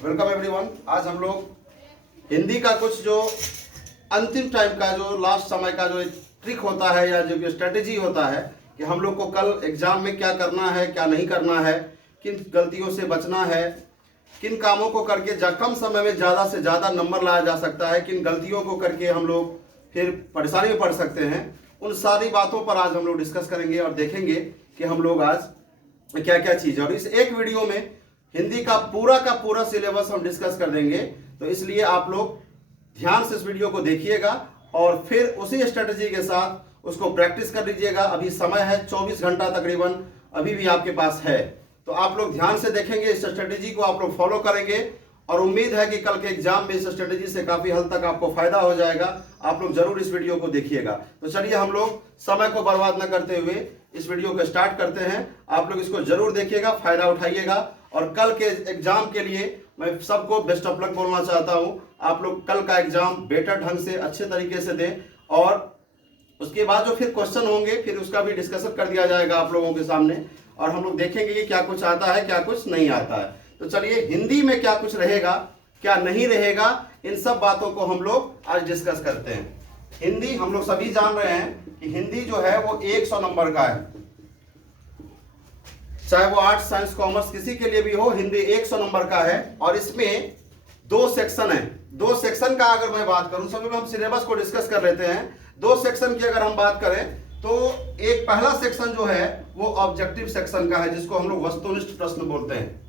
Welcome everyone. आज हम लोग हिंदी का कुछ जो अंतिम टाइम का जो लास्ट समय का जो ट्रिक होता है या जो स्ट्रेटेजी होता है कि हम लोग को कल एग्जाम में क्या करना है क्या नहीं करना है, किन गलतियों से बचना है, किन कामों को करके कम समय में ज़्यादा से ज़्यादा नंबर लाया जा सकता है, किन गलतियों को करके हम लोग फिर परेशानी में पड़ सकते हैं, उन सारी बातों पर आज हम लोग डिस्कस करेंगे और देखेंगे कि हम लोग आज क्या क्या चीज़। और इस एक वीडियो में हिंदी का पूरा सिलेबस हम डिस्कस कर देंगे, तो इसलिए आप लोग ध्यान से इस वीडियो को देखिएगा और फिर उसी स्ट्रेटजी के साथ उसको प्रैक्टिस कर लीजिएगा। अभी समय है 24 घंटा तकरीबन अभी भी आपके पास है, तो आप लोग ध्यान से देखेंगे, इस स्ट्रेटजी को आप लोग फॉलो करेंगे और उम्मीद है कि कल के एग्जाम में इस स्ट्रेटजी से काफ़ी हद तक आपको फायदा हो जाएगा। आप लोग जरूर इस वीडियो को देखिएगा। तो चलिए हम लोग समय को बर्बाद न करते हुए इस वीडियो को स्टार्ट करते हैं। आप लोग इसको जरूर देखिएगा, फायदा उठाइएगा और कल के एग्जाम के लिए मैं सबको बेस्ट ऑफ लक बोलना चाहता हूं। आप लोग कल का एग्जाम बेटर ढंग से अच्छे तरीके से दें और उसके बाद जो फिर क्वेश्चन होंगे फिर उसका भी डिस्कशन कर दिया जाएगा आप लोगों के सामने और हम लोग देखेंगे कि क्या कुछ आता है क्या कुछ नहीं आता है। तो चलिए हिंदी में क्या कुछ रहेगा क्या नहीं रहेगा, इन सब बातों को हम लोग आज डिस्कस करते हैं। हिंदी हम लोग सभी जान रहे हैं कि हिंदी जो है वो 100 नंबर का है, चाहे वो आर्ट्स साइंस कॉमर्स किसी के लिए भी हो, हिंदी 100 नंबर का है और इसमें 2 सेक्शन है। 2 सेक्शन का अगर मैं बात करूं, सभी में हम सिलेबस को डिस्कस कर लेते हैं। 2 सेक्शन की अगर हम बात करें तो एक पहला सेक्शन जो है वो ऑब्जेक्टिव सेक्शन का है, जिसको हम लोग वस्तुनिष्ठ प्रश्न बोलते हैं,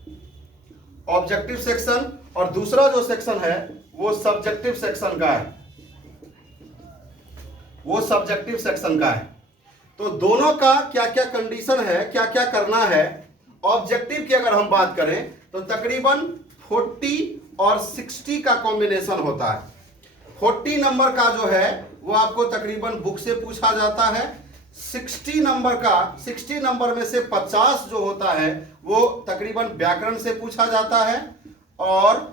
ऑब्जेक्टिव सेक्शन। और दूसरा जो सेक्शन है वो सब्जेक्टिव सेक्शन का है, वो सब्जेक्टिव सेक्शन का है। तो दोनों का क्या क्या कंडीशन है, क्या क्या करना है। ऑब्जेक्टिव की अगर हम बात करें तो तकरीबन 40 और 60 का कॉम्बिनेशन होता है। 40 नंबर का जो है वो आपको तकरीबन बुक से पूछा जाता है। 60 नंबर में से 50 जो होता है वो तकरीबन व्याकरण से पूछा जाता है और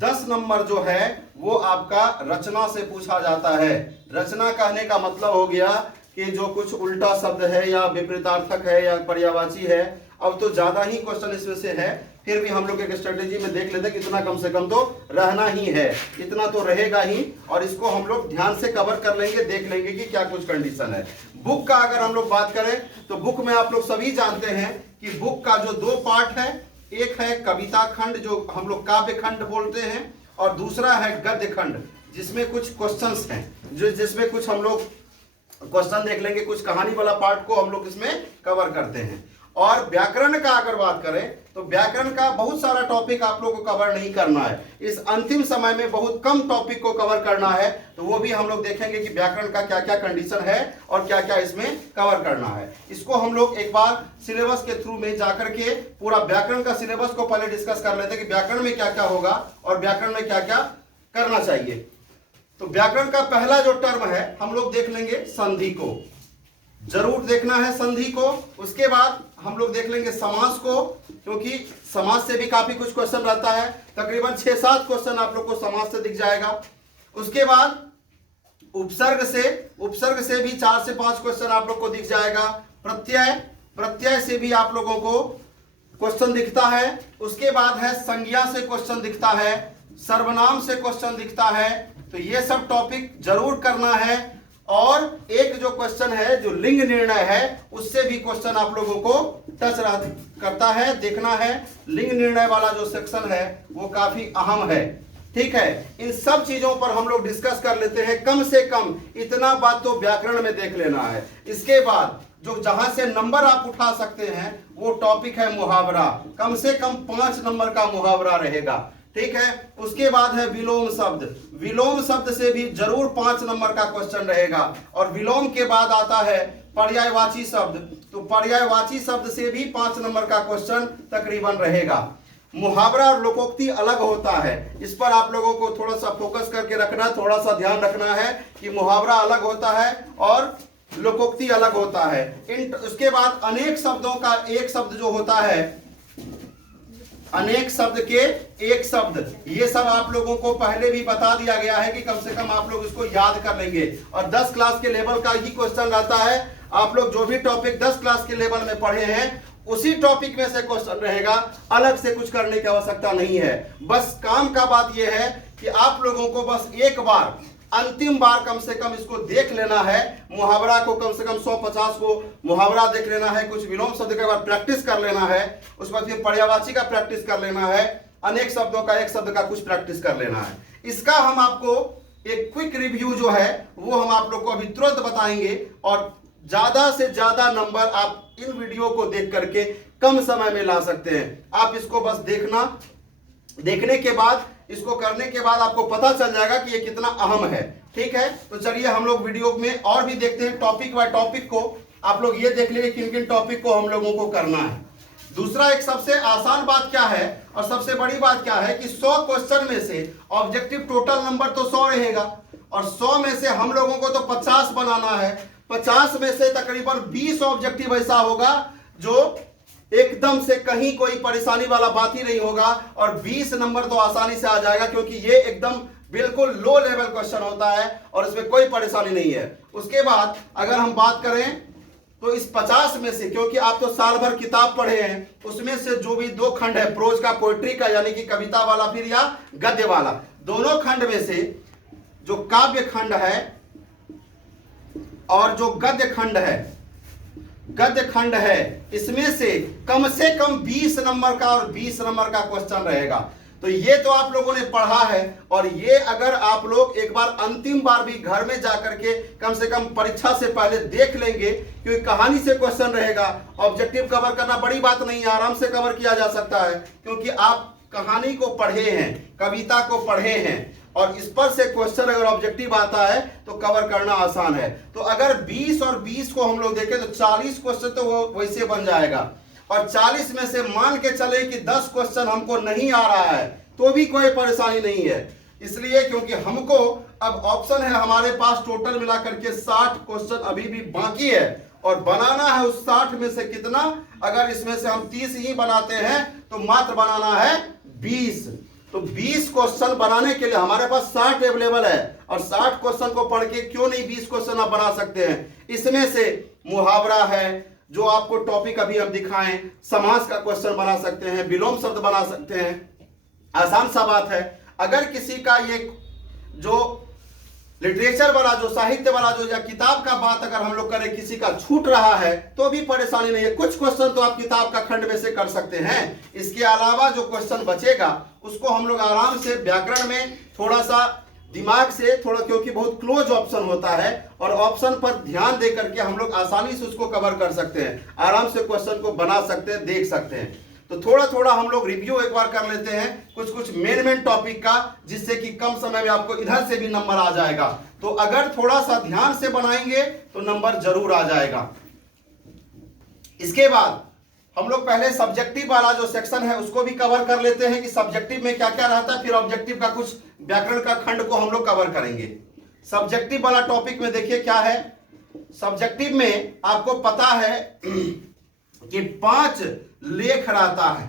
10 नंबर जो है वो आपका रचना से पूछा जाता है। रचना कहने का मतलब हो गया कि जो कुछ उल्टा शब्द है या विपरीतार्थक है या पर्यायवाची है। अब तो ज्यादा ही क्वेश्चन इसमें से है, फिर भी हम लोग एक स्ट्रेटेजी में देख लेते हैं कि इतना कम से कम तो रहना ही है, इतना तो रहेगा ही और इसको हम लोग ध्यान से कवर कर लेंगे, देख लेंगे कि क्या कुछ कंडीशन है। बुक का अगर हम लोग बात करें तो बुक में आप लोग सभी जानते हैं कि बुक का जो 2 पार्ट है, एक है कविता खंड जो हम लोग काव्य खंड बोलते हैं और दूसरा है गद्य खंड जिसमें कुछ क्वेश्चंस हैं, जो जिसमें कुछ हम लोग क्वेश्चन देख लेंगे, कुछ कहानी वाला पार्ट को हम लोग इसमें कवर करते हैं। और व्याकरण का अगर बात करें तो व्याकरण का बहुत सारा टॉपिक आप लोगों को कवर नहीं करना है, इस अंतिम समय में बहुत कम टॉपिक को कवर करना है, तो वो भी हम लोग देखेंगे कि व्याकरण का क्या क्या कंडीशन है और क्या क्या इसमें कवर करना है। इसको हम लोग एक बार सिलेबस के थ्रू में जाकर के पूरा व्याकरण का सिलेबस को पहले डिस्कस कर लेते हैं कि व्याकरण में क्या क्या होगा और व्याकरण में क्या क्या करना चाहिए। तो व्याकरण का पहला जो टर्म है हम लोग देख लेंगे संधि को, जरूर देखना है संधि को। उसके बाद हम लोग देख लेंगे समास को, क्योंकि समास से भी काफी कुछ क्वेश्चन रहता है, तकरीबन 6-7 क्वेश्चन आप लोग को समास से दिख जाएगा। उसके बाद उपसर्ग से भी 4 से 5 क्वेश्चन आप लोग को दिख जाएगा। प्रत्यय से भी आप लोगों को क्वेश्चन दिखता है। उसके बाद है संज्ञा से क्वेश्चन दिखता है, सर्वनाम से क्वेश्चन दिखता है, तो ये सब टॉपिक जरूर करना है। और एक जो क्वेश्चन है जो लिंग निर्णय है उससे भी क्वेश्चन आप लोगों को टच करता है, देखना है। लिंग निर्णय वाला जो सेक्शन है वो काफी अहम है, ठीक है। इन सब चीजों पर हम लोग डिस्कस कर लेते हैं। कम से कम इतना बात तो व्याकरण में देख लेना है। इसके बाद जो जहां से नंबर आप उठा सकते हैं वो टॉपिक है मुहावरा, कम से कम 5 नंबर का मुहावरा रहेगा, ठीक है। उसके बाद है विलोम शब्द, विलोम शब्द से भी जरूर 5 नंबर का क्वेश्चन रहेगा। और विलोम के बाद आता है पर्यायवाची शब्द, तो पर्यायवाची शब्द से भी 5 नंबर का क्वेश्चन तकरीबन रहेगा। मुहावरा और लोकोक्ति अलग होता है, इस पर आप लोगों को थोड़ा सा फोकस करके रखना, थोड़ा सा ध्यान रखना है कि मुहावरा अलग होता है और लोकोक्ति अलग होता है। उसके बाद अनेक शब्दों का एक शब्द जो होता है, अनेक शब्द के एक शब्द, ये सब आप लोगों को पहले भी बता दिया गया है कि कम से कम आप लोग इसको याद कर लेंगे और 10 क्लास के लेवल का ही क्वेश्चन रहता है। आप लोग जो भी टॉपिक 10 क्लास के लेवल में पढ़े हैं उसी टॉपिक में से क्वेश्चन रहेगा, अलग से कुछ करने की आवश्यकता नहीं है। बस काम का बात यह है कि आप लोगों को बस एक बार, अंतिम बार कम से कम इसको देख लेना है। मुहावरा को कम से कम 150 को मुहावरा देख लेना है, कुछ विलोम शब्द के बाद प्रैक्टिस कर लेना है, उसके बाद फिर पर्यायवाची का प्रैक्टिस कर लेना है, अनेक शब्दों का, एक शब्द का कुछ प्रैक्टिस कर लेना है। इसका हम आपको एक क्विक रिव्यू जो है वो हम आप लोग को अभी तुरंत बताएंगे, और ज्यादा से ज्यादा नंबर आप इन वीडियो को देख करके कम समय में ला सकते हैं। आप इसको बस देखना, देखने के बाद, इसको करने के बाद आपको पता चल जाएगा कि ये कितना अहम है। ठीक है, तो चलिए हम लोग वीडियो में और भी देखते हैं, टॉपिक बाय टॉपिक को आप लोग ये देख लीजिए किन किन टॉपिक को हम लोगों को करना है। दूसरा, एक सबसे आसान बात क्या है और सबसे बड़ी बात क्या है कि 100 क्वेश्चन में से ऑब्जेक्टिव टोटल नंबर तो 100 रहेगा, और 100 में से हम लोगों को तो 50 बनाना है। 50 में से तकरीबन 20 ऑब्जेक्टिव ऐसा होगा जो एकदम से कहीं कोई परेशानी वाला बात ही नहीं होगा, और 20 नंबर तो आसानी से आ जाएगा, क्योंकि ये एकदम बिल्कुल लो लेवल क्वेश्चन होता है और इसमें कोई परेशानी नहीं है। उसके बाद अगर हम बात करें तो इस 50 में से, क्योंकि आप तो साल भर किताब पढ़े हैं, उसमें से जो भी 2 खंड है, प्रोज का, पोएट्री का, यानी कि कविता वाला फिर या गद्य वाला, दोनों खंड में से जो काव्य खंड है और जो गद्य खंड है, इसमें से कम 20 नंबर का और 20 नंबर का क्वेश्चन रहेगा। तो ये तो आप लोगों ने पढ़ा है, और ये अगर आप लोग एक बार अंतिम बार भी घर में जाकर के कम से कम परीक्षा से पहले देख लेंगे, क्योंकि कहानी से क्वेश्चन रहेगा। ऑब्जेक्टिव कवर करना बड़ी बात नहीं है, आराम से कवर किया जा सकता है, क्योंकि आप कहानी को पढ़े हैं, कविता को पढ़े हैं, और इस पर से क्वेश्चन अगर ऑब्जेक्टिव आता है तो कवर करना आसान है। तो अगर 20 और 20 को हम लोग देखें तो 40 क्वेश्चन तो वो वैसे बन जाएगा, और 40 में से मान के चले कि 10 क्वेश्चन हमको नहीं आ रहा है तो भी कोई परेशानी नहीं है। इसलिए क्योंकि हमको अब ऑप्शन है हमारे पास, टोटल मिला करके 60 क्वेश्चन अभी भी बाकी है, और बनाना है उस 60 में से कितना, अगर इसमें से हम 30 ही बनाते हैं तो मात्र बनाना है 20। तो 20 क्वेश्चन बनाने के लिए हमारे पास 60 अवेलेबल है, और 60 क्वेश्चन को पढ़ के क्यों नहीं 20 क्वेश्चन आप बना सकते हैं। इसमें से मुहावरा है, जो आपको टॉपिक अभी हम दिखाएं, समास का क्वेश्चन बना सकते हैं, विलोम शब्द बना सकते हैं, आसान सा बात है। अगर किसी का ये जो लिटरेचर वाला, जो साहित्य वाला, जो या किताब का बात अगर हम लोग करें, किसी का छूट रहा है तो भी परेशानी नहीं है, कुछ क्वेश्चन तो आप किताब का खंड में से कर सकते हैं। इसके अलावा जो क्वेश्चन बचेगा उसको हम लोग आराम से व्याकरण में थोड़ा सा दिमाग से, थोड़ा, क्योंकि बहुत क्लोज ऑप्शन होता है, और ऑप्शन पर ध्यान दे करके हम लोग आसानी से उसको कवर कर सकते हैं, आराम से क्वेश्चन को बना सकते हैं, देख सकते हैं। तो थोड़ा थोड़ा हम लोग रिव्यू एक बार कर लेते हैं कुछ मेन टॉपिक का, जिससे कि कम समय में आपको इधर से भी नंबर आ जाएगा। तो अगर थोड़ा सा ध्यान से बनाएंगे तो नंबर जरूर आ जाएगा। इसके बाद हम लोग पहले सब्जेक्टिव वाला जो सेक्शन है उसको भी कवर कर लेते हैं कि सब्जेक्टिव में क्या क्या रहता है, फिर ऑब्जेक्टिव का कुछ व्याकरण का खंड को हम लोग कवर करेंगे। सब्जेक्टिव वाला टॉपिक में देखिए क्या है। सब्जेक्टिव में आपको पता है कि 5 लेख रहता है,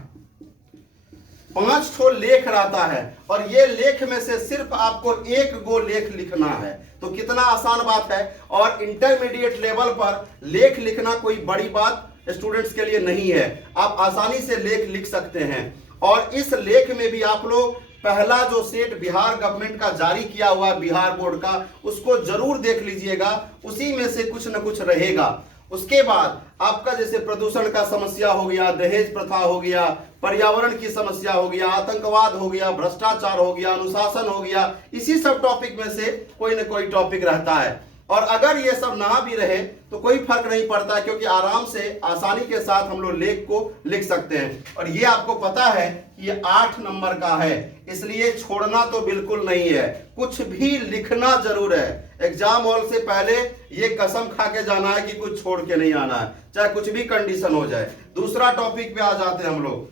5 ठो लेख रहता है, और ये लेख में से सिर्फ आपको 1 गो लेख लिखना है। तो कितना आसान बात है, और इंटरमीडिएट लेवल पर लेख लिखना कोई बड़ी बात स्टूडेंट्स के लिए नहीं है, आप आसानी से लेख लिख सकते हैं। और इस लेख में भी आप लोग पहला जो सेट बिहार गवर्नमेंट का जारी किया हुआ है, बिहार बोर्ड का, उसको जरूर देख लीजिएगा, उसी में से कुछ न कुछ रहेगा। उसके बाद आपका जैसे प्रदूषण का समस्या हो गया, दहेज प्रथा हो गया, पर्यावरण की समस्या हो गया, आतंकवाद हो गया, भ्रष्टाचार हो गया, अनुशासन हो गया, इसी सब टॉपिक में से कोई न कोई टॉपिक रहता है। और अगर ये सब ना भी रहे तो कोई फर्क नहीं पड़ता, क्योंकि आराम से आसानी के साथ हम लोग लेख को लिख सकते हैं। और ये आपको पता है कि ये 8 नंबर का है, इसलिए छोड़ना तो बिल्कुल नहीं है, कुछ भी लिखना जरूर है। एग्जाम हॉल से पहले ये कसम खा के जाना है कि कुछ छोड़ के नहीं आना है, चाहे कुछ भी कंडीशन हो जाए। दूसरा टॉपिक पे आ जाते हैं हम लोग,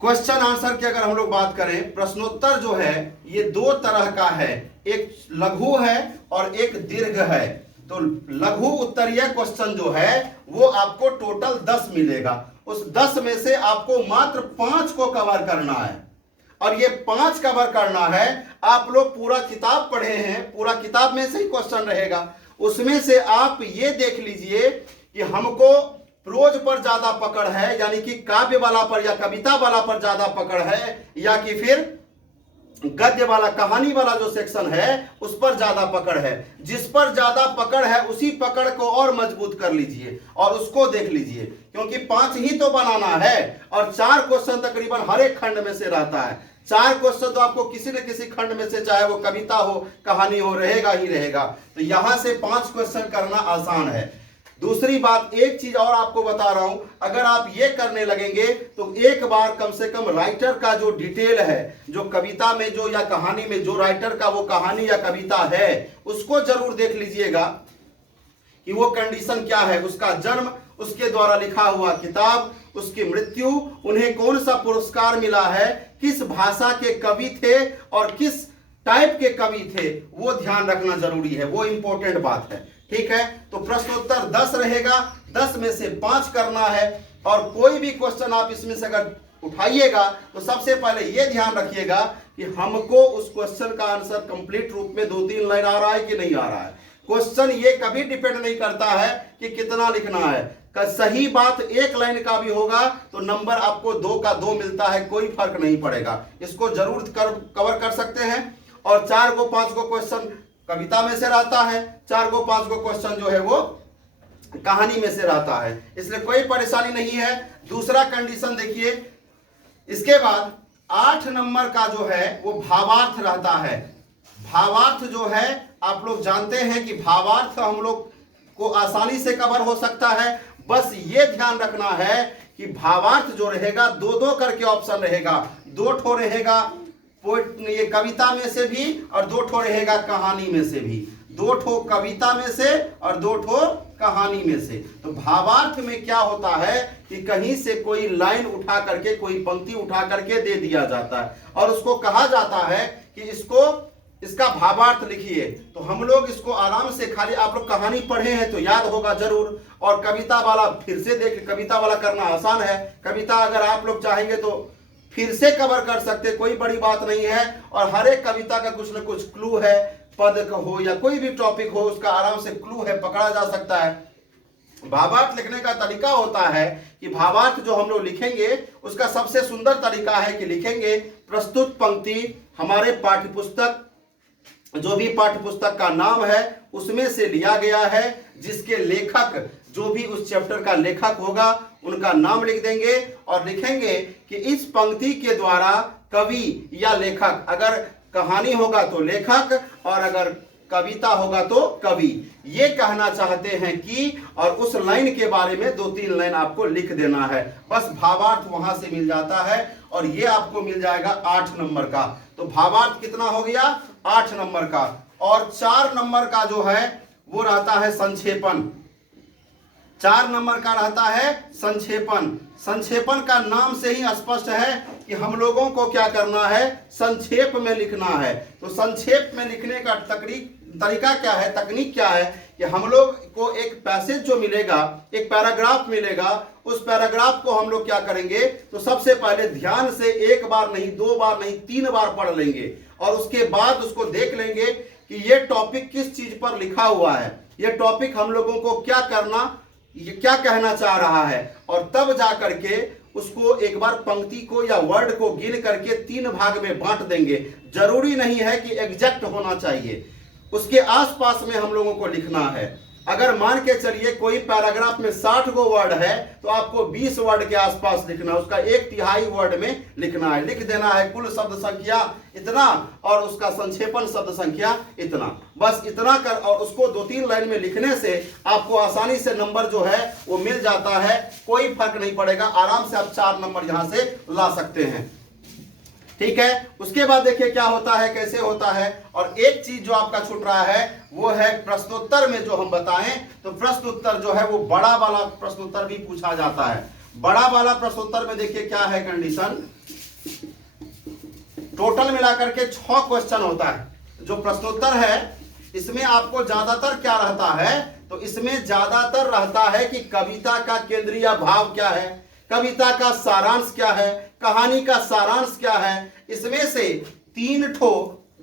क्वेश्चन आंसर की अगर हम लोग बात करें, प्रश्नोत्तर जो है ये 2 तरह का है, एक लघु है और एक दीर्घ है। तो लघु उत्तरीय क्वेश्चन जो है वो आपको टोटल 10 मिलेगा, उस 10 में से आपको मात्र 5 को कवर करना है। और ये 5 कवर करना है, आप लोग पूरा किताब पढ़े हैं, पूरा किताब में से ही क्वेश्चन रहेगा, उसमें से आप ये देख लीजिए कि हमको प्रोज पर ज्यादा पकड़ है, यानी कि काव्य वाला पर या कविता वाला पर ज्यादा पकड़ है, या कि फिर गद्य वाला कहानी वाला जो सेक्शन है उस पर ज्यादा पकड़ है। जिस पर ज्यादा पकड़ है उसी पकड़ को और मजबूत कर लीजिए और उसको देख लीजिए, क्योंकि 5 ही तो बनाना है और 4 क्वेश्चन तकरीबन हर एक खंड में से रहता है। 4 क्वेश्चन तो आपको किसी न किसी खंड में से, चाहे वो कविता हो कहानी हो, रहेगा ही रहेगा। तो यहां से 5 क्वेश्चन करना आसान है। दूसरी बात, एक चीज और आपको बता रहा हूं, अगर आप ये करने लगेंगे तो एक बार कम से कम राइटर का जो डिटेल है, जो कविता में जो या कहानी में जो राइटर का वो कहानी या कविता है उसको जरूर देख लीजिएगा कि वो कंडीशन क्या है, उसका जन्म, उसके द्वारा लिखा हुआ किताब, उसकी मृत्यु, उन्हें कौन सा पुरस्कार मिला है, किस भाषा के कवि थे और किस टाइप के कवि थे, वो ध्यान रखना जरूरी है, वो इंपॉर्टेंट बात है। ठीक है, तो प्रश्नोत्तर 10 रहेगा, 10 में से 5 करना है। और कोई भी क्वेश्चन आप इसमें से अगर उठाइएगा तो सबसे पहले ये ध्यान रखिएगा कि हमको उस क्वेश्चन का आंसर कंप्लीट रूप में 2-3 लाइन आ रहा है कि नहीं आ रहा है। क्वेश्चन ये कभी डिपेंड नहीं करता है कि कितना लिखना है, सही बात 1 लाइन का भी होगा तो नंबर आपको 2 का 2 मिलता है, कोई फर्क नहीं पड़ेगा। इसको जरूर कवर कर सकते हैं। और 4 को 5 को क्वेश्चन कविता में से रहता है, 4 को 5 को क्वेश्चन जो है वो कहानी में से रहता है, इसलिए कोई परेशानी नहीं है। दूसरा कंडीशन देखिए, इसके बाद 8 नंबर का जो है वो भावार्थ रहता है। भावार्थ जो है आप लोग जानते हैं कि भावार्थ हम लोग को आसानी से कवर हो सकता है, बस ये ध्यान रखना है कि भावार्थ जो रहेगा 2-2 करके ऑप्शन रहेगा, 2 ठो रहेगा ये कविता में से भी और 2 ठो रहेगा कहानी में से भी, 2 ठो कविता में से और 2 ठो कहानी में से। तो भावार्थ में क्या होता है कि कहीं से कोई लाइन उठा करके, कोई पंक्ति उठा करके दे दिया जाता है और उसको कहा जाता है कि इसका भावार्थ लिखिए। तो हम लोग इसको आराम से, खाली आप लोग कहानी पढ़े हैं तो याद होगा जरूर, और कविता वाला फिर से देख, कविता वाला करना आसान है। कविता अगर आप लोग चाहेंगे तो फिर से कवर कर सकते, कोई बड़ी बात नहीं है। और हर एक कविता का कुछ न कुछ क्लू है, पद का हो या कोई भी टॉपिक हो उसका आराम से क्लू है, पकड़ा जा सकता है। भावार्थ लिखने का तरीका होता है कि भावार्थ जो हम लोग लिखेंगे उसका सबसे सुंदर तरीका है कि लिखेंगे प्रस्तुत पंक्ति हमारे पाठ्यपुस्तक, जो भी पाठ्यपुस्तक का नाम है उसमें से लिया गया है, जिसके लेखक, जो भी उस चैप्टर का लेखक होगा उनका नाम लिख देंगे और लिखेंगे कि इस पंक्ति के द्वारा कवि या लेखक, अगर कहानी होगा तो लेखक और अगर कविता होगा तो कवि, ये कहना चाहते हैं कि, और उस लाइन के बारे में 2-3 लाइन आपको लिख देना है, बस भावार्थ वहां से मिल जाता है और ये आपको मिल जाएगा 8 नंबर का। तो भावार्थ कितना हो गया? 8 नंबर का। और 4 नंबर का जो है वो रहता है संक्षेपण। 4 नंबर का रहता है संक्षेपण। संक्षेपण का नाम से ही स्पष्ट है कि हम लोगों को क्या करना है, संक्षेप में लिखना है। तो संक्षेप में लिखने का तरीका क्या है, तकनीक क्या है कि हम लोग को एक पैसेज जो मिलेगा, एक पैराग्राफ मिलेगा, उस पैराग्राफ को हम लोग क्या करेंगे, तो सबसे पहले ध्यान से 1 बार नहीं, 2 बार नहीं, 3 बार पढ़ लेंगे और उसके बाद उसको देख लेंगे कि ये टॉपिक किस चीज पर लिखा हुआ है, ये टॉपिक हम लोगों को क्या करना, ये क्या कहना चाह रहा है, और तब जा करके उसको एक बार पंक्ति को या वर्ड को गिन करके 3 भाग में बांट देंगे। जरूरी नहीं है कि एग्जैक्ट होना चाहिए, उसके आसपास में हम लोगों को लिखना है। अगर मान के चलिए कोई पैराग्राफ में 60 गो वर्ड है तो आपको 20 वर्ड के आसपास लिखना है, उसका 1/3 वर्ड में लिखना है, लिख देना है कुल शब्द संख्या इतना और उसका संक्षेपण शब्द संख्या इतना, बस इतना कर, और उसको 2-3 लाइन में लिखने से आपको आसानी से नंबर जो है वो मिल जाता है, कोई फर्क नहीं पड़ेगा, आराम से आप 4 नंबर यहां से ला सकते हैं। ठीक है, उसके बाद देखिए क्या होता है, कैसे होता है। और एक चीज जो आपका छूट रहा है वो है प्रश्नोत्तर में जो हम बताएं, तो प्रश्नोत्तर जो है वो बड़ा वाला प्रश्नोत्तर भी पूछा जाता है। बड़ा वाला प्रश्नोत्तर में देखिए क्या है कंडीशन, टोटल मिलाकर के 6 क्वेश्चन होता है। जो प्रश्नोत्तर है इसमें आपको ज्यादातर क्या रहता है, तो इसमें ज्यादातर रहता है कि कविता का केंद्रीय भाव क्या है, कविता का सारांश क्या है, कहानी का सारांश क्या है। इसमें से 3 ठो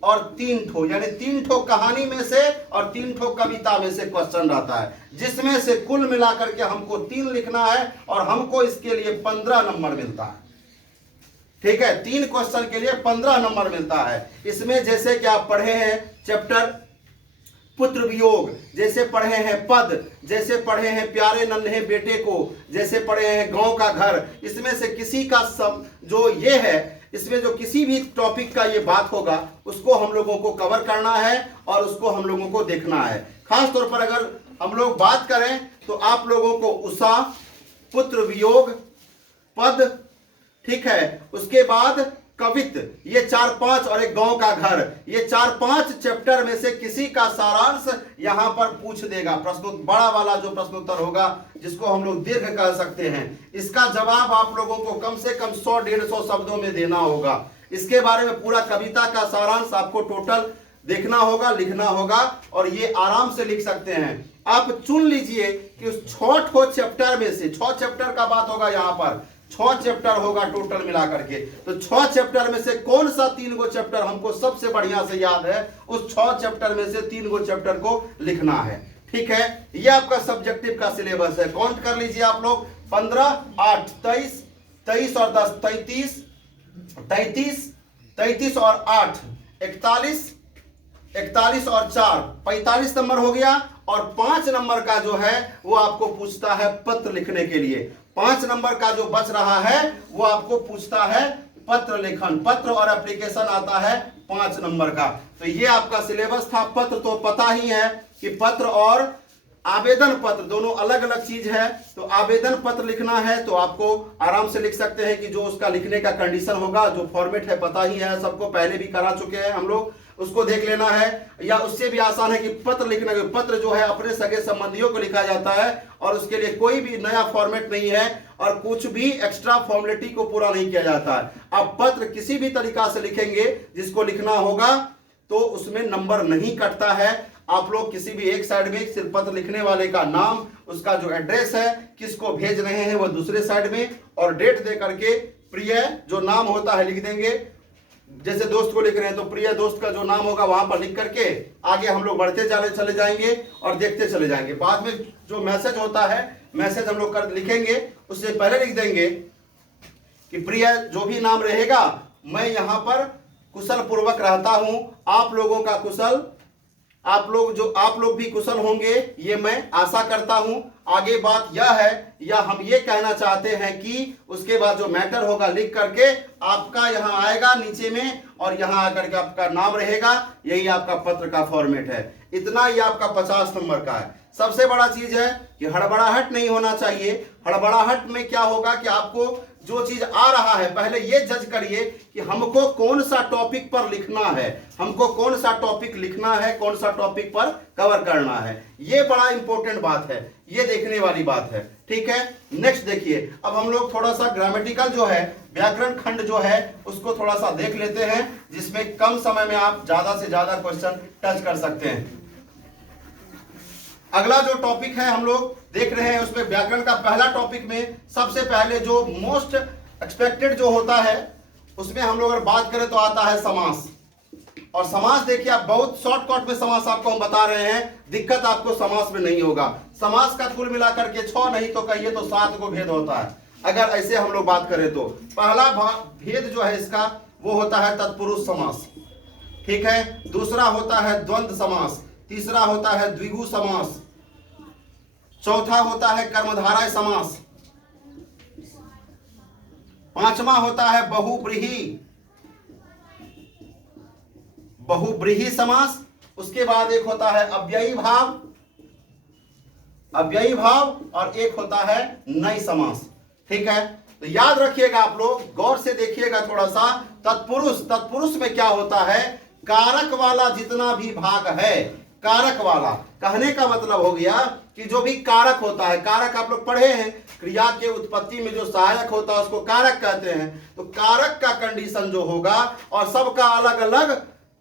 और 3 ठो, यानी 3 ठो कहानी में से और 3 ठो कविता में से क्वेश्चन रहता है, जिसमें से कुल मिलाकर के हमको 3 लिखना है और हमको इसके लिए 15 नंबर मिलता है। ठीक है, 3 क्वेश्चन के लिए 15 नंबर मिलता है। इसमें जैसे कि आप पढ़े हैं चैप्टर पुत्र वियोग, जैसे पढ़े हैं पद, जैसे पढ़े हैं प्यारे नन्हे बेटे को, जैसे पढ़े हैं गांव का घर, इसमें से किसी का सब जो ये है, इसमें जो किसी भी टॉपिक का ये बात होगा उसको हम लोगों को कवर करना है और उसको हम लोगों को देखना है। खास तौर पर अगर हम लोग बात करें तो आप लोगों को उषा, पुत्र वियोग, पद, ठीक है, उसके बाद कवित, ये 4-5 और एक गांव का घर, ये 4-5 चैप्टर में से किसी का सारांश यहां पर पूछ देगा। प्रश्न बड़ा वाला जो प्रश्नोत्तर होगा जिसको हम लोग दीर्घ कह सकते हैं, इसका जवाब आप लोगों को कम से कम 100-150 शब्दों में देना होगा। इसके बारे में पूरा कविता का सारांश आपको टोटल देखना होगा, लिखना होगा और ये आराम से लिख सकते हैं। आप चुन लीजिए कि उस 6 चैप्टर में से, 6 चैप्टर का बात होगा यहाँ पर, 6 चैप्टर होगा टोटल मिला करके, तो 6 चैप्टर में से कौन सा 3 गो चैप्टर हमको सबसे बढ़िया से याद है, उस 6 चैप्टर में से 3 गो चैप्टर को लिखना है। ठीक है, ये आपका सब्जेक्टिव का सिलेबस है। काउंट कर लीजिए आप लोग, 15, 8, 23, 23 और 10, 33, 33, 33 और 8, 41, 41 और 4, 45 नंबर हो गया। और 5 नंबर का जो है वो आपको पूछता है पत्र लिखने के लिए। 5 नंबर का जो बच रहा है वो आपको पूछता है पत्र लेखन, पत्र और एप्लीकेशन आता है 5 नंबर का। तो ये आपका सिलेबस था। पत्र तो पता ही है कि पत्र और आवेदन पत्र दोनों अलग अलग चीज है। तो आवेदन पत्र लिखना है तो आपको आराम से लिख सकते हैं कि जो उसका लिखने का कंडीशन होगा, जो फॉर्मेट है पता ही है सबको, पहले भी करा चुके हैं हम लोग, उसको देख लेना है। या उससे भी आसान है कि पत्र लिखना, पत्र जो है अपने सगे संबंधियों को लिखा जाता है और उसके लिए कोई भी नया फॉर्मेट नहीं है और कुछ भी एक्स्ट्रा फॉर्मेलिटी को पूरा नहीं किया जाता है। आप पत्र किसी भी तरीका से लिखेंगे जिसको लिखना होगा तो उसमें नंबर नहीं कटता है। आप लोग किसी भी एक साइड में सिर्फ पत्र लिखने वाले का नाम, उसका जो एड्रेस है, किसको भेज रहे हैं वो दूसरे साइड में, और डेट दे करके प्रिय जो नाम होता है लिख देंगे। जैसे दोस्त को लिख रहे हैं तो प्रिय दोस्त का जो नाम होगा वहां पर लिख करके आगे हम लोग बढ़ते चले जाएंगे और देखते चले जाएंगे। बाद में जो मैसेज होता है, मैसेज हम लोग कर लिखेंगे, उससे पहले लिख देंगे कि प्रिय जो भी नाम रहेगा, मैं यहाँ पर कुशल पूर्वक रहता हूं, आप लोगों का कुशल, आप लोग भी कुशल होंगे ये मैं आशा करता हूं। आगे बात यह है, या हम ये कहना चाहते हैं कि उसके बाद जो मैटर होगा लिख करके आपका यहाँ आएगा नीचे में और यहाँ आकर के आपका नाम रहेगा। यही आपका पत्र का फॉर्मेट है। इतना ही आपका 50 नंबर का है। सबसे बड़ा चीज है कि हड़बड़ाहट नहीं होना चाहिए। हड़बड़ाहट में क्या होगा कि आपको जो चीज आ रहा है पहले ये जज करिए कि हमको कौन सा टॉपिक पर लिखना है, हमको कौन सा टॉपिक लिखना है, कौन सा टॉपिक पर कवर करना है। ये बड़ा इंपॉर्टेंट बात है, ये देखने वाली बात है। ठीक है, नेक्स्ट देखिए, अब हम लोग थोड़ा सा ग्रामेटिकल जो है, व्याकरण खंड जो है उसको थोड़ा सा देख लेते हैं, जिसमें कम समय में आप ज्यादा से ज्यादा क्वेश्चन टच कर सकते हैं। अगला जो टॉपिक है हम लोग देख रहे हैं उसमें व्याकरण का पहला टॉपिक में सबसे पहले जो मोस्ट एक्सपेक्टेड जो होता है उसमें हम लोग अगर बात करें तो आता है समास। और समास देखिए, आप बहुत शॉर्टकट में समास आपको हम बता रहे हैं, दिक्कत आपको समास में नहीं होगा। समास का कुल मिलाकर के 6 नहीं तो कहिए तो 7 को भेद होता है। अगर ऐसे हम लोग बात करें तो पहला भेद जो है इसका वो होता है तत्पुरुष समास, ठीक है। दूसरा होता है द्वंद्व समास, तीसरा होता है द्विगु समास, चौथा होता है कर्मधारय समास, पांचवा होता है बहुब्रीहि समास। उसके बाद एक होता है अव्ययी भाव और एक होता है नई समास। ठीक है, तो याद रखिएगा, आप लोग गौर से देखिएगा थोड़ा सा। तत्पुरुष में क्या होता है, कारक वाला जितना भी भाग है, कारक वाला कहने का मतलब हो गया कि जो भी कारक होता है, कारक आप लोग पढ़े हैं, क्रिया के उत्पत्ति में जो सहायक होता है उसको कारक कहते हैं। तो कारक का कंडीशन जो होगा और सबका अलग अलग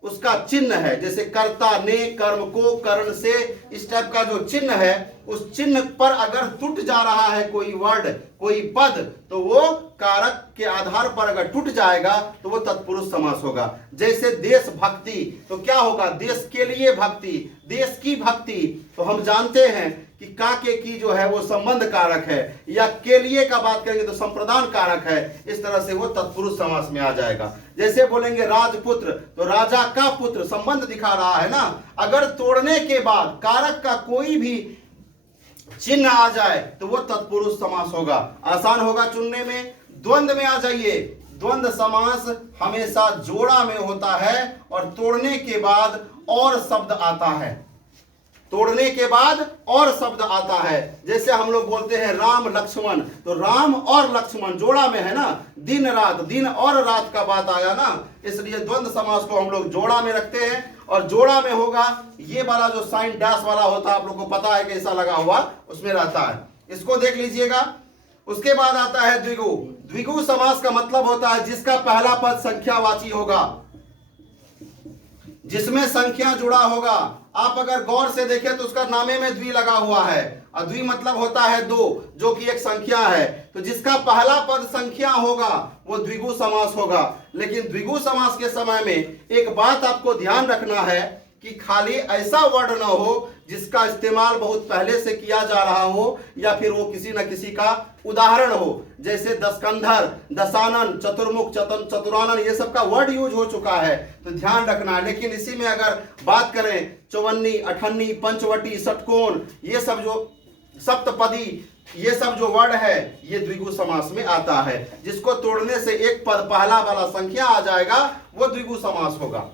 उसका चिन्ह है, जैसे कर्ता ने, कर्म को, कर्ण से, इस टाइप का जो चिन्ह है, उस चिन्ह पर अगर टूट जा रहा है कोई वर्ड, कोई पद, तो वो कारक के आधार पर अगर टूट जाएगा तो वो तत्पुरुष समास होगा। जैसे देशभक्ति, तो क्या होगा, देश के लिए भक्ति, देश की भक्ति। तो हम जानते हैं कि का के की जो है वो संबंध कारक है, या के लिए का बात करेंगे तो संप्रदान कारक है, इस तरह से वो तत्पुरुष समास में आ जाएगा। जैसे बोलेंगे राजपुत्र, तो राजा का पुत्र, संबंध दिखा रहा है ना। अगर तोड़ने के बाद कारक का कोई भी चिन्ह आ जाए तो वो तत्पुरुष समास होगा, आसान होगा चुनने में। द्वंद्व में आ जाइए, द्वंद्व समास हमेशा जोड़ा में होता है और तोड़ने के बाद और शब्द आता है, तोड़ने के बाद और शब्द आता है। जैसे हम लोग बोलते हैं राम लक्ष्मण, तो राम और लक्ष्मण जोड़ा में है ना, दिन रात, दिन और रात का बात आया ना, इसलिए द्वंद्व समास को हम लोग जोड़ा में रखते हैं। और जोड़ा में होगा ये वाला जो साइन डैश वाला होता है, आप लोग को पता है कैसा लगा हुआ, उसमें रहता है, इसको देख लीजिएगा। उसके बाद आता है द्विगु। द्विगु समास का मतलब होता है जिसका पहला पद संख्यावाची होगा, जिसमें संख्या जुड़ा होगा। आप अगर गौर से देखें तो उसका नामे में द्वि लगा हुआ है, और द्वि मतलब होता है दो, जो कि एक संख्या है। तो जिसका पहला पद संख्या होगा वो द्विगु समास होगा। लेकिन द्विगु समास के समय में एक बात आपको ध्यान रखना है कि खाली ऐसा वर्ड ना हो जिसका इस्तेमाल बहुत पहले से किया जा रहा हो, या फिर वो किसी न किसी का उदाहरण हो। जैसे दशकंधर, दशानन, चतुर्मुख, चतुरानन, ये सब का वर्ड यूज हो चुका है, तो ध्यान रखना है। लेकिन इसी में अगर बात करें चौवन्नी, अठन्नी, पंचवटी, षटकोण, ये सब जो सप्तपदी, ये सब जो वर्ड है ये द्विगु समास में आता है। जिसको तोड़ने से एक पद पहला वाला संख्या आ जाएगा वो द्विगु समास होगा।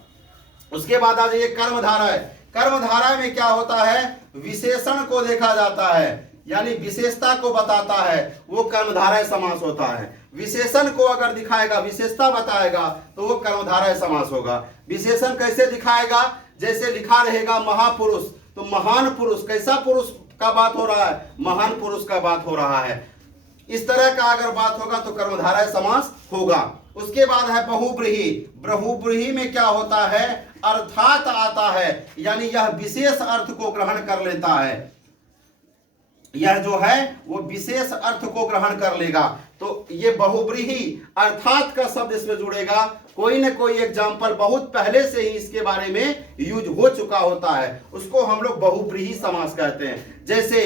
उसके बाद आ जाइए कर्मधारा है। कर्मधारा में क्या होता है, विशेषण को देखा जाता है, यानी विशेषता को बताता है, वो कर्मधारय समास होता है। विशेषण को अगर दिखाएगा, विशेषता बताएगा, तो वो कर्मधारय समास होगा। विशेषण कैसे दिखाएगा, जैसे लिखा रहेगा महापुरुष, तो महान पुरुष, कैसा पुरुष का बात हो रहा है, महान पुरुष का बात हो रहा है। इस तरह का अगर बात होगा तो कर्मधारय समास होगा। उसके बाद है बहुब्रीहि। बहुब्रीहि में क्या होता है, अर्थात आता है, यानी यह विशेष अर्थ को ग्रहण कर लेता है, यह जो है वो विशेष अर्थ को ग्रहण कर लेगा। तो ये बहुब्रीहि अर्थात का शब्द इसमें जुड़ेगा। कोई न कोई एग्जाम्पल बहुत पहले से ही इसके बारे में यूज हो चुका होता है, उसको हम लोग बहुब्रीहि समास कहते हैं। जैसे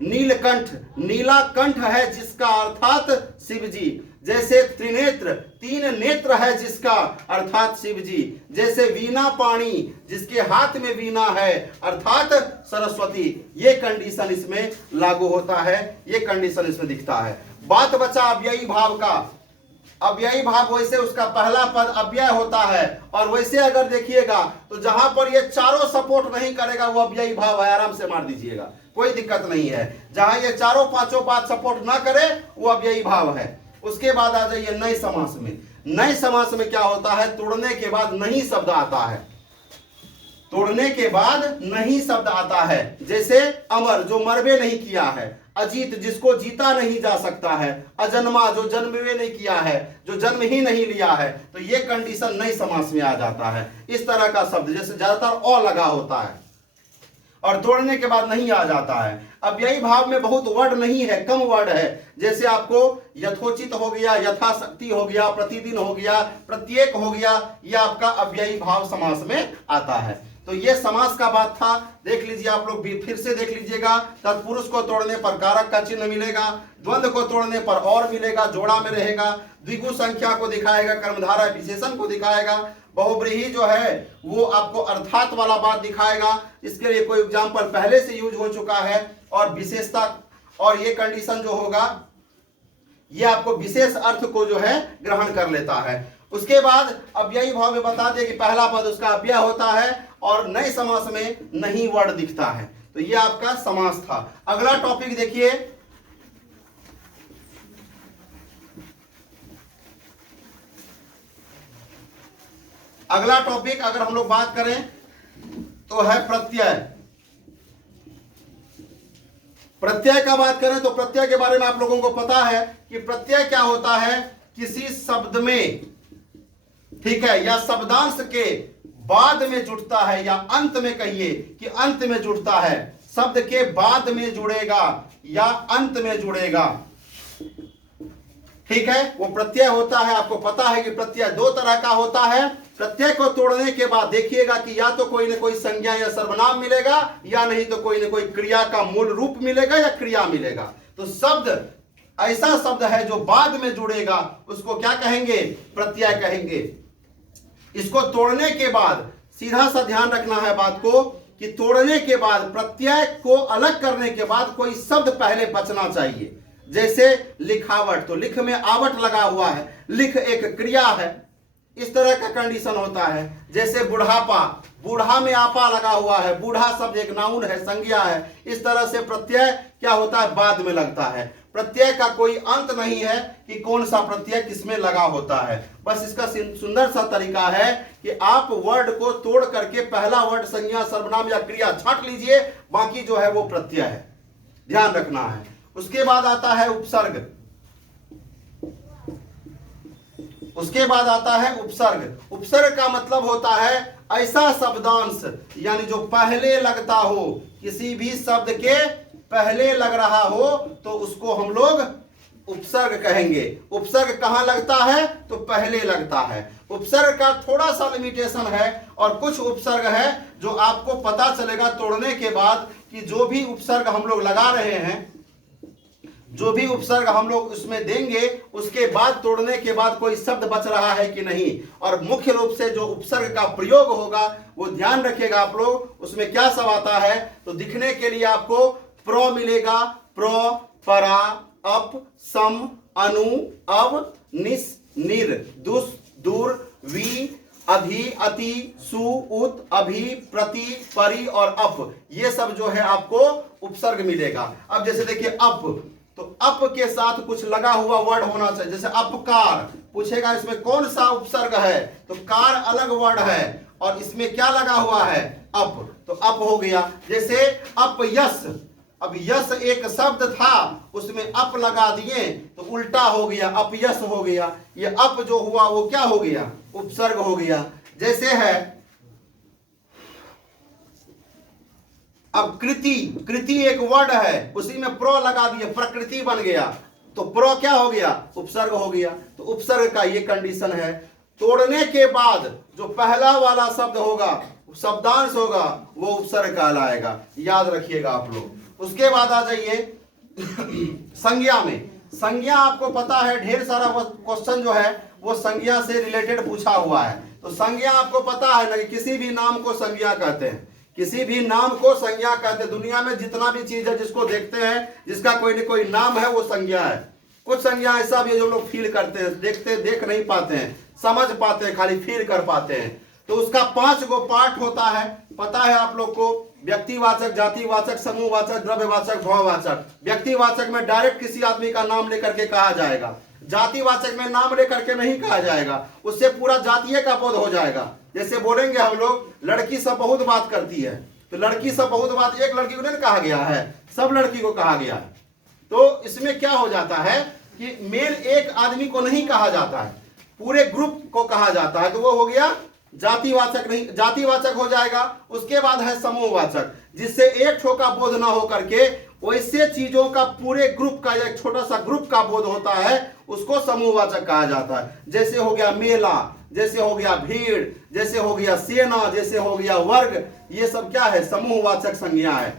नीलकंठ, नीला कंठ है जिसका अर्थात शिव जी। जैसे त्रिनेत्र, तीन नेत्र है जिसका अर्थात शिव जी। जैसे वीणा पाणी, जिसके हाथ में वीणा है अर्थात सरस्वती। ये कंडीशन इसमें लागू होता है, ये कंडीशन इसमें दिखता है। बात बचा अव्ययी भाव का। अव्ययी भाव वैसे उसका पहला पद अव्यय होता है, और वैसे अगर देखिएगा तो जहां पर ये चारों सपोर्ट नहीं करेगा वो अव्ययी भाव है, आराम से मार दीजिएगा, कोई दिक्कत नहीं है। जहां ये चारों पांचों बात सपोर्ट ना करे वो अव्ययी भाव है। उसके बाद आ जाइए नए समास में। नए समास में क्या होता है, तोड़ने के बाद नहीं शब्द आता है, तोड़ने के बाद नहीं शब्द आता है। जैसे अमर, जो मरबे नहीं किया है। अजीत, जिसको जीता नहीं जा सकता है। अजन्मा, जो जन्म भी नहीं किया है, जो जन्म ही नहीं लिया है। तो ये कंडीशन नई समास में आ जाता है। इस तरह का शब्द जैसे ज्यादातर अ लगा होता है और तोड़ने के बाद नहीं आ जाता है। अव्ययी भाव में बहुत वर्ड नहीं है, कम वर्ड है। जैसे आपको यथोचित हो गया, यथाशक्ति हो गया, प्रतिदिन हो गया, प्रत्येक हो गया, ये आपका अव्ययी भाव समास में आता है। तो ये समास का बात था, देख लीजिए आप लोग भी फिर से देख लीजिएगा। तत्पुरुष को तोड़ने पर कारक का चिन्ह मिलेगा, द्वंद्व को तोड़ने पर और मिलेगा, जोड़ा में रहेगा। द्विगु संख्या को दिखाएगा, कर्मधारा विशेषण को दिखाएगा। बहुब्रीहि जो है वो आपको अर्थात वाला बात दिखाएगा, इसके लिए कोई एग्जाम्पल पहले से यूज हो चुका है। और विशेषता, और ये कंडीशन जो होगा ये आपको विशेष अर्थ को जो है ग्रहण कर लेता है। उसके बाद अव्ययी भाव में बता दें कि पहला पद उसका अव्यय होता है और नए समास में नहीं वर्ड दिखता है। तो ये आपका समास था। अगला टॉपिक देखिए, अगला टॉपिक अगर हम लोग बात करें तो है प्रत्यय। प्रत्यय का बात करें तो प्रत्यय के बारे में आप लोगों को पता है कि प्रत्यय क्या होता है, किसी शब्द में, ठीक है, या शब्दांश के बाद में जुड़ता है या अंत में, कहिए कि अंत में जुड़ता है, शब्द के बाद में जुड़ेगा या अंत में जुड़ेगा, ठीक है, वो प्रत्यय होता है। आपको पता है कि प्रत्यय दो तरह का होता है। प्रत्यय को तोड़ने के बाद देखिएगा कि या तो कोई ना कोई संज्ञा या सर्वनाम मिलेगा, या नहीं तो कोई ना कोई क्रिया का मूल रूप मिलेगा या क्रिया मिलेगा। तो शब्द, ऐसा शब्द है जो बाद में जुड़ेगा, उसको क्या कहेंगे? प्रत्यय कहेंगे। इसको तोड़ने के बाद सीधा सा ध्यान रखना है बात को, कि तोड़ने के बाद प्रत्यय को अलग करने के बाद कोई शब्द पहले बचना चाहिए। जैसे लिखावट, तो लिख में आवट लगा हुआ है, लिख एक क्रिया है, इस तरह का कंडीशन होता है। जैसे बुढ़ापा, बूढ़ा में आपा लगा हुआ है, बूढ़ा शब्द एक नाउन है, संज्ञा है। इस तरह से प्रत्यय क्या होता है? बाद में लगता है। प्रत्यय का कोई अंत नहीं है कि कौन सा प्रत्यय किसमें लगा होता है। बस इसका सुंदर सा तरीका है कि आप वर्ड को तोड़ करके पहला वर्ड संज्ञा, सर्वनाम या क्रिया छांट लीजिए, बाकी जो है वो प्रत्यय है, ध्यान रखना है। उसके बाद आता है उपसर्ग। उसके बाद आता है उपसर्ग। उपसर्ग का मतलब होता है ऐसा शब्दांश, यानी जो पहले लगता हो, किसी भी शब्द के पहले लग रहा हो तो उसको हम लोग उपसर्ग कहेंगे। उपसर्ग कहां लगता है? तो पहले लगता है। उपसर्ग का थोड़ा सा लिमिटेशन है, और कुछ उपसर्ग है जो आपको पता चलेगा तोड़ने के बाद कि जो भी उपसर्ग हम लोग लगा रहे हैं, जो भी उपसर्ग हम लोग उसमें देंगे, उसके बाद तोड़ने के बाद कोई शब्द बच रहा है कि नहीं। और मुख्य रूप से जो उपसर्ग का प्रयोग होगा वो ध्यान रखिएगा आप लोग, उसमें क्या सब आता है। तो दिखने के लिए आपको प्रो मिलेगा, प्रो, परा, अप, सम, अनु, अव, निस, निर, दुस, दूर, वी, अधि, अति, सु, उत, अभि, प्रति, परि और अप, ये सब जो है आपको उपसर्ग मिलेगा। अब जैसे देखिए अप, तो अप के साथ कुछ लगा हुआ वर्ड होना चाहिए। जैसे अपकार, पूछेगा इसमें कौन सा उपसर्ग है, तो कार अलग वर्ड है और इसमें क्या लगा हुआ है? अप, तो अप हो गया। जैसे अपयश, अब यश एक शब्द था, उसमें अप लगा दिए तो उल्टा हो गया, अपयश हो गया। ये अप जो हुआ वो क्या हो गया? उपसर्ग हो गया। जैसे है अब कृति, कृति एक वर्ड है, उसी में प्रो लगा दिए, प्रकृति बन गया, तो प्रो क्या हो गया? उपसर्ग हो गया। तो उपसर्ग का ये कंडीशन है। तोड़ने के बाद जो पहला वाला शब्द होगा, शब्दांश होगा, वो उपसर्ग कहलाएगा, याद रखिएगा आप लोग। उसके बाद आ जाइए संज्ञा में। संज्ञा आपको पता है ढेर सारा क्वेश्चन जो है वो संज्ञा से रिलेटेड पूछा हुआ है। तो संज्ञा आपको पता है ना कि किसी भी नाम को संज्ञा कहते हैं, किसी भी नाम को संज्ञा कहते हैं। दुनिया में जितना भी चीज है जिसको देखते हैं, जिसका कोई न कोई नाम है, वो संज्ञा है। कुछ संज्ञा ऐसा भी है जो लोग फील करते हैं, देखते देख नहीं पाते हैं, समझ पाते हैं, खाली फील कर पाते हैं। तो उसका 5 गो पार्ट होता है, पता है आप लोग को। व्यक्तिवाचक, जातिवाचक, समूहवाचक, द्रव्यवाचक, भाववाचक। व्यक्तिवाचक में डायरेक्ट किसी आदमी का नाम लेकर के कहा जाएगा। जातिवाचक में नाम लेकर के नहीं कहा जाएगा, उससे पूरा जातीय का बोध हो जाएगा। जैसे बोलेंगे हम लोग लड़की सब बहुत बात करती है, तो लड़की सब बहुत बात एक लड़की को नहीं कहा गया है, सब लड़की को कहा गया है। तो इसमें क्या हो जाता है कि मेल एक आदमी को नहीं कहा जाता है, पूरे ग्रुप को कहा जाता है। तो वो हो गया जातिवाचक, नहीं जातिवाचक हो जाएगा। उसके बाद है समूहवाचक, जिससे एक ठो का बोध ना हो करके वैसे चीजों का पूरे ग्रुप का या एक छोटा सा ग्रुप का बोध होता है, उसको समूहवाचक कहा जाता है। जैसे हो गया मेला, जैसे हो गया भीड़, जैसे हो गया सेना, जैसे हो गया वर्ग, ये सब क्या है? समूहवाचक संज्ञा है।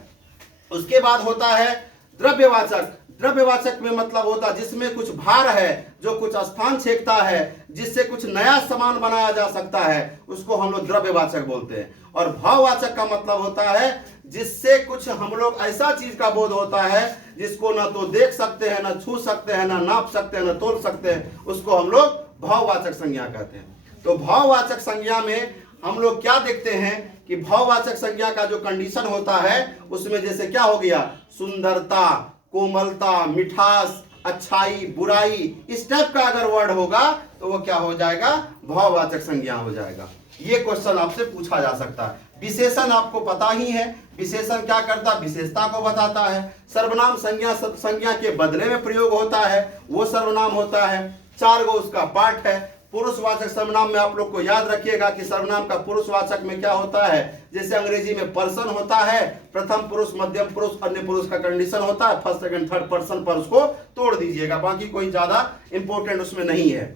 उसके बाद होता है द्रव्यवाचक। द्रव्यवाचक में मतलब होता है जिसमें कुछ भार है, जो कुछ स्थान छेकता है, जिससे कुछ नया सामान बनाया जा सकता है, उसको हम लोग द्रव्यवाचक बोलते हैं। और भाववाचक का मतलब होता है जिससे कुछ हम लोग ऐसा चीज का बोध होता है जिसको ना तो देख सकते हैं, ना छू सकते हैं, ना नाप सकते हैं, ना तोल सकते हैं, उसको हम लोग भाववाचक संज्ञा कहते हैं। तो भाववाचक संज्ञा में हम लोग क्या देखते हैं कि भाववाचक संज्ञा का जो कंडीशन होता है उसमें जैसे क्या हो गया? सुंदरता, कोमलता, मिठास, अच्छाई, बुराई, इस टाइप का अगर वर्ड होगा तो वो क्या हो जाएगा? भाववाचक संज्ञा हो जाएगा। ये क्वेश्चन आपसे पूछा जा सकता है। विशेषण आपको पता ही है, विशेषण क्या करता है? विशेषता को बताता है। सर्वनाम संज्ञा के बदले में प्रयोग होता है, वो सर्वनाम होता है। 4 गो उसका पार्ट है। पुरुषवाचक सर्वनाम में आप लोग को याद रखिएगा कि सर्वनाम का पुरुषवाचक में क्या होता है। जैसे अंग्रेजी में पर्सन होता है, प्रथम पुरुष, मध्यम पुरुष, अन्य पुरुष का कंडीशन होता है, फर्स्ट सेकंड थर्ड पर्सन पर उसको तोड़ दीजिएगा, बाकी कोई ज्यादा इंपॉर्टेंट उसमें नहीं है।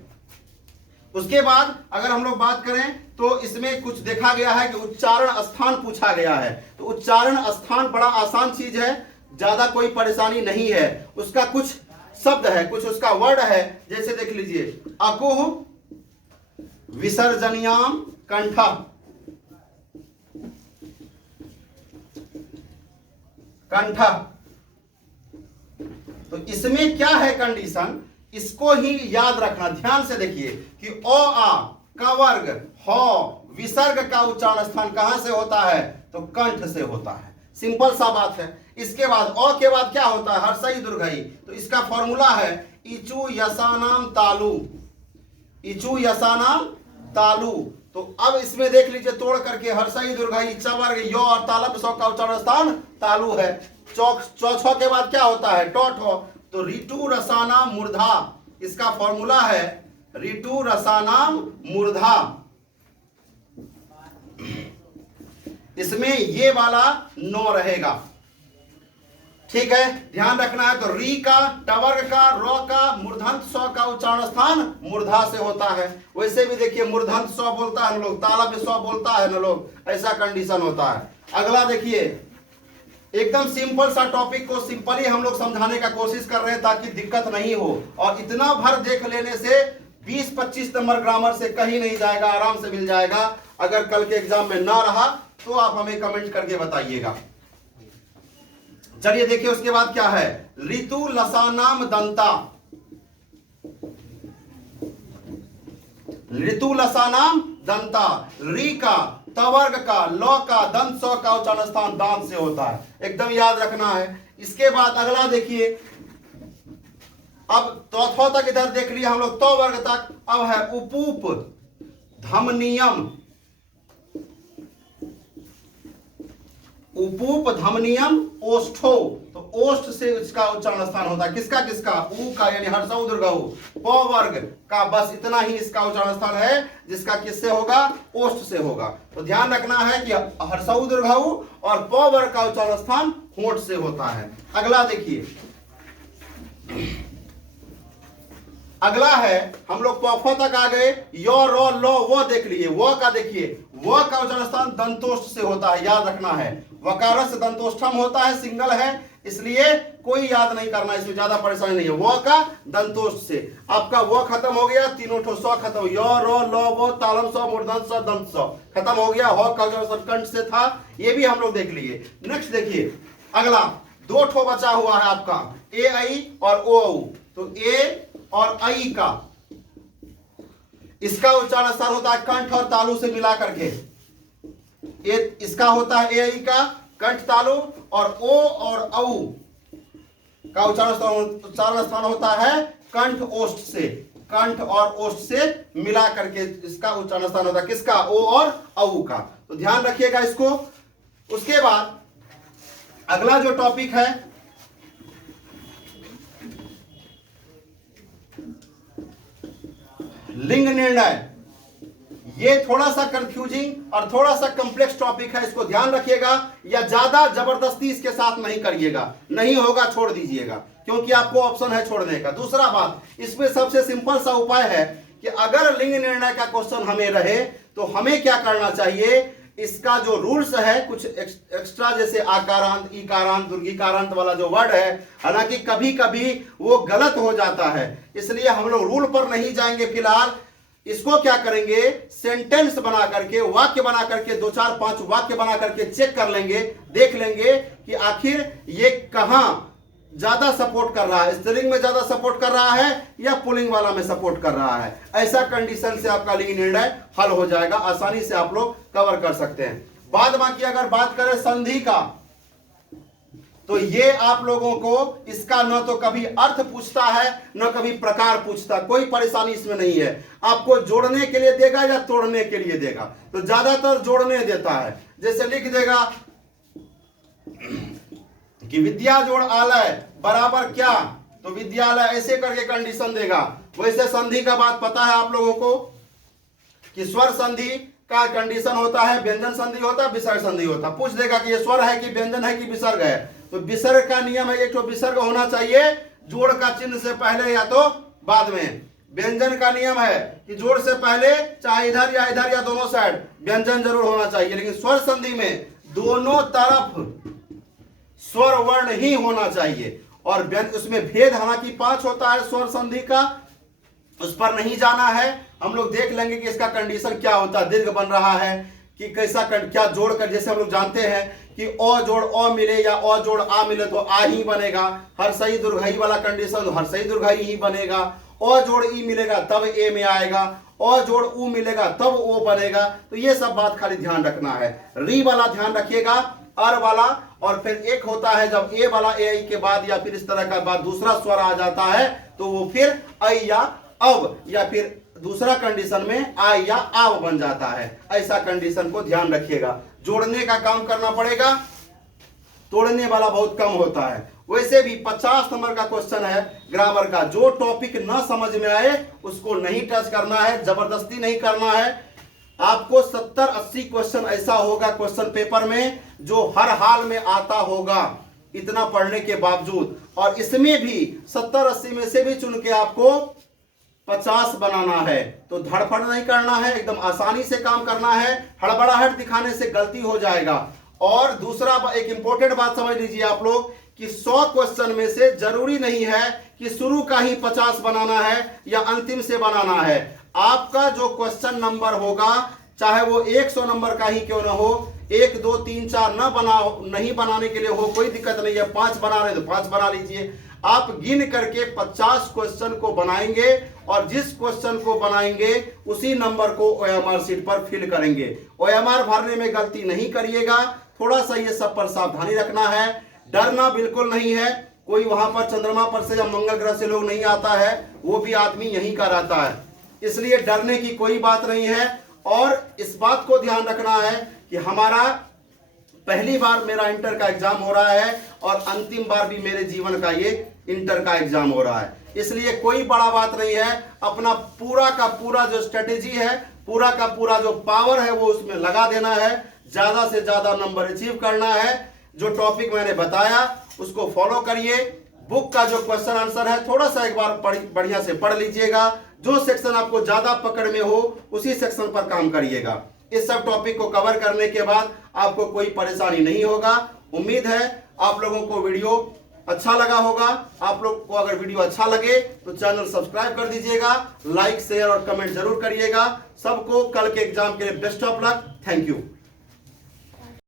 उसके बाद अगर हम लोग बात करें तो इसमें कुछ देखा गया है कि उच्चारण स्थान पूछा गया है। तो उच्चारण स्थान बड़ा आसान चीज है, ज्यादा कोई परेशानी नहीं है। उसका कुछ शब्द है, कुछ उसका वर्ड है। जैसे देख लीजिए, अकुह विसर्जनियाम कंठ, कंठ। तो इसमें क्या है कंडीशन, इसको ही याद रखना। ध्यान से देखिए कि ओ आ का वर्ग ह विसर्ग का उच्चारण स्थान कहां से होता है, तो कंठ से होता है। सिंपल सा बात है। इसके बाद अ के बाद क्या होता है, हर्षई दीर्घई। तो इसका फॉर्मूला है इचु यसानाम तालु, इचु यसानाम तालु। तो अब इसमें देख लीजिए तोड़ करके, हर्षई दीर्घई च वर्ग यो और तालब सौ का उच्चारण स्थान तालु है। चौ के बाद क्या होता है, टॉट हो। तो ऋतु रसानाम मूर्धा, इसका फॉर्मूला है ऋतु रसानाम मूर्धा। इसमें ये वाला नो रहेगा, ठीक है, ध्यान रखना है। तो री का, टवर्ग का, रो का, मूर्धन्त स्व का उच्चारण स्थान मूर्धा से होता है। वैसे भी देखिए मूर्धन्त स्व बोलता है ना लोग, तालब स्व बोलता है ना लोग, ऐसा कंडीशन होता है। अगला देखिए, एकदम सिंपल सा टॉपिक को सिंपली हम लोग समझाने का कोशिश कर रहे हैं ताकि दिक्कत नहीं हो। और इतना भर देख लेने से 20-25 नंबर ग्रामर से कहीं नहीं जाएगा, आराम से मिल जाएगा। अगर कल के एग्जाम में ना रहा तो आप हमें कमेंट करके बताइएगा। चलिए देखिए उसके बाद क्या है, ऋतु लसानाम दंता, ऋतु लसानाम दंता। री का, तवर्ग का, लौ का, दंत सौ का उच्चारण स्थान दांत से होता है, एकदम याद रखना है। इसके बाद अगला देखिए, अब तो तक इधर देख लिया हम लोग, तो वर्ग तक। अब है उपूप धमनियम, उपूप धमनियम ओष्ठो। तो ओष्ठ से इसका उच्चारण स्थान होता है, किसका किसका, ऊ का यानी हर्षऊ दीर्घऊ, प वर्ग का, बस इतना ही इसका उच्चारण स्थान है जिसका किससे होगा, ओष्ठ से होगा। तो ध्यान रखना है कि हर्षऊ दीर्घऊ और प वर्ग का उच्चारण स्थान होंठ से होता है। अगला देखिए, अगला है हम लोग प तक आ गए, यो रो लो वो देख लिए। वो का देखिए, वो का उच्चारण स्थान दंतोष्ठ से होता है, याद रखना है। वकार से दंतोष्ठम होता है, सिंगल है, इसलिए कोई याद नहीं करना, इसमें ज्यादा परेशानी नहीं है। वो का दंतोष्ठ से आपका वो खत्म हो गया, तीनों ठो सौ खत्म, यो रो लो वो, तालम सौ, मूर्धन्य सौ, दंत सौ खत्म हो गया। हो का कंठ से था, ये भी हम लोग देख लिए। नेक्स्ट देखिए, अगला दो ठो बचा हुआ है आपका, ए आई और ओ औ। तो ए और आई का, इसका उच्चारण स्थान होता है कंठ और तालु से मिला करके। इसका होता है ए आई का कंठ तालु, और ओ और औ का उच्चारण स्थान होता है कंठ ओष्ठ से, कंठ और ओष्ठ से मिला करके इसका उच्चारण स्थान होता है किसका, ओ और औ का। तो ध्यान रखिएगा इसको। उसके बाद अगला जो टॉपिक है, लिंग निर्णय। ये थोड़ा सा कंफ्यूजिंग और थोड़ा सा कॉम्प्लेक्स टॉपिक है, इसको ध्यान रखिएगा। या ज्यादा जबरदस्ती इसके साथ नहीं करिएगा, नहीं होगा छोड़ दीजिएगा, क्योंकि आपको ऑप्शन है छोड़ने का। दूसरा बात, इसमें सबसे सिंपल सा उपाय है कि अगर लिंग निर्णय का क्वेश्चन हमें रहे तो हमें क्या करना चाहिए, इसका जो रूल्स है कुछ एक्स्ट्रा, जैसे आकारांत, इकारांत, दुर्घिकारांत वाला जो वर्ड है, हालांकि कभी कभी वो गलत हो जाता है, इसलिए हम लोग रूल पर नहीं जाएंगे फिलहाल। इसको क्या करेंगे, सेंटेंस बना करके, वाक्य बना करके, 2-4-5 वाक्य बना करके चेक कर लेंगे, देख लेंगे कि आखिर ये कहां ज्यादा सपोर्ट कर रहा है, स्त्रीलिंग में ज्यादा सपोर्ट कर रहा है या पुल्लिंग वाला में सपोर्ट कर रहा है। ऐसा कंडीशन से आपका लिंग निर्णय हल हो जाएगा, आसानी से आप लोग कवर कर सकते हैं। बाद बाकी अगर बात करें संधि का, तो ये आप लोगों को इसका न तो कभी अर्थ पूछता है न कभी प्रकार पूछता, कोई परेशानी इसमें नहीं है। आपको जोड़ने के लिए देगा या तोड़ने के लिए देगा, तो ज्यादातर जोड़ने देता है। जैसे लिख देगा कि विद्या जोड़ आलय बराबर क्या, तो विद्यालय, ऐसे करके कंडीशन देगा। वैसे संधि का बात पता है आप लोगों को, कि स्वर संधि का कंडीशन होता है व्यंजन संधि होता है, विसर्ग संधि होता है। पूछ देगा कि ये स्वर है कि व्यंजन है कि विसर्ग है, तो विसर्ग का नियम है एक तो विसर्ग होना चाहिए जोड़ का चिन्ह से पहले या तो बाद में। व्यंजन का नियम है कि जोड़ से पहले चाहे इधर या दोनों साइड व्यंजन जरूर होना चाहिए, लेकिन स्वर संधि में दोनों तरफ स्वर वर्ण ही होना चाहिए। और उसमें भेद हालांकि 5 होता है स्वर संधि का, उस पर नहीं जाना है। हम लोग देख लेंगे कि इसका कंडीशन क्या होता है, दीर्घ बन रहा है कि कैसा क्या जोड़कर, जैसे हम लोग जानते हैं कि अ जोड़ अ मिले या अ जोड़ आ मिले तो आ ही बनेगा। हर सही दुर्घई वाला कंडीशन हर सही दुर्घई ही बनेगा। अ जोड़ ई मिलेगा तब ए में आएगा, अ जोड़ उ मिलेगा तब ओ बनेगा। तो ये सब बात खाली ध्यान रखना है। री वाला ध्यान रखिएगा, अर वाला, और फिर एक होता है जब ए वाला ए के बाद या फिर इस तरह का बाद दूसरा स्वर आ जाता है तो वो फिर ऐ या अब या फिर दूसरा कंडीशन में आ या आव बन जाता है। ऐसा कंडीशन को ध्यान रखिएगा। जोड़ने का काम करना पड़ेगा, तोड़ने वाला बहुत कम होता है। वैसे भी 50 नंबर का क्वेश्चन है ग्रामर का, जो टॉपिक ना समझ में आए उसको नहीं टच करना है, जबरदस्ती नहीं करना है। आपको 70-80 क्वेश्चन ऐसा होगा क्वेश्चन पेपर में जो हर हाल में आता होगा इतना पढ़ने के बावजूद, और इसमें भी 70-80 में से भी चुन के आपको 50 बनाना है। तो धड़फड़ नहीं करना है, एकदम आसानी से काम करना है। हड़बड़ाहट दिखाने से गलती हो जाएगा। और दूसरा एक इंपॉर्टेंट बात समझ लीजिए आप लोग कि 100 क्वेश्चन में से जरूरी नहीं है कि शुरू का ही 50 बनाना है या अंतिम से बनाना है। आपका जो क्वेश्चन नंबर होगा चाहे वो 100 नंबर का ही क्यों ना हो, 1 2 3 4 नहीं बनाने के लिए हो कोई दिक्कत नहीं है। 5 बना रहे तो 5 बना लीजिए। आप गिन करके 50 क्वेश्चन को बनाएंगे और जिस क्वेश्चन को बनाएंगे उसी नंबर को OMR शीट पर फिल करेंगे। OMR भरने में गलती नहीं करिएगा, थोड़ा सा ये सब पर सावधानी रखना है। डरना बिल्कुल नहीं है। कोई वहां पर चंद्रमा पर से या मंगल ग्रह से लोग नहीं आता है, वो भी आदमी यहीं का रहता है, इसलिए डरने की कोई बात नहीं है। और इस बात को ध्यान रखना है कि हमारा पहली बार मेरा इंटर का एग्जाम हो रहा है और अंतिम बार भी मेरे जीवन का ये इंटर का एग्जाम हो रहा है, इसलिए कोई बड़ा बात नहीं है। अपना पूरा का पूरा जो स्ट्रेटेजी है, पूरा का पूरा जो पावर है वो उसमें लगा देना है, ज्यादा से ज्यादा नंबर अचीव करना है। जो टॉपिक मैंने बताया उसको फॉलो करिए। बुक का जो क्वेश्चन आंसर है थोड़ा सा एक बार बढ़िया से पढ़ लीजिएगा। जो सेक्शन आपको ज्यादा पकड़ में हो उसी सेक्शन पर काम करिएगा। इस सब टॉपिक को कवर करने के बाद आपको कोई परेशानी नहीं होगा। उम्मीद है आप लोगों को वीडियो अच्छा लगा होगा। आप लोग को अगर वीडियो अच्छा लगे तो चैनल सब्सक्राइब कर दीजिएगा, लाइक शेयर और कमेंट जरूर करिएगा। सबको कल के एग्जाम के लिए best of luck. Thank you.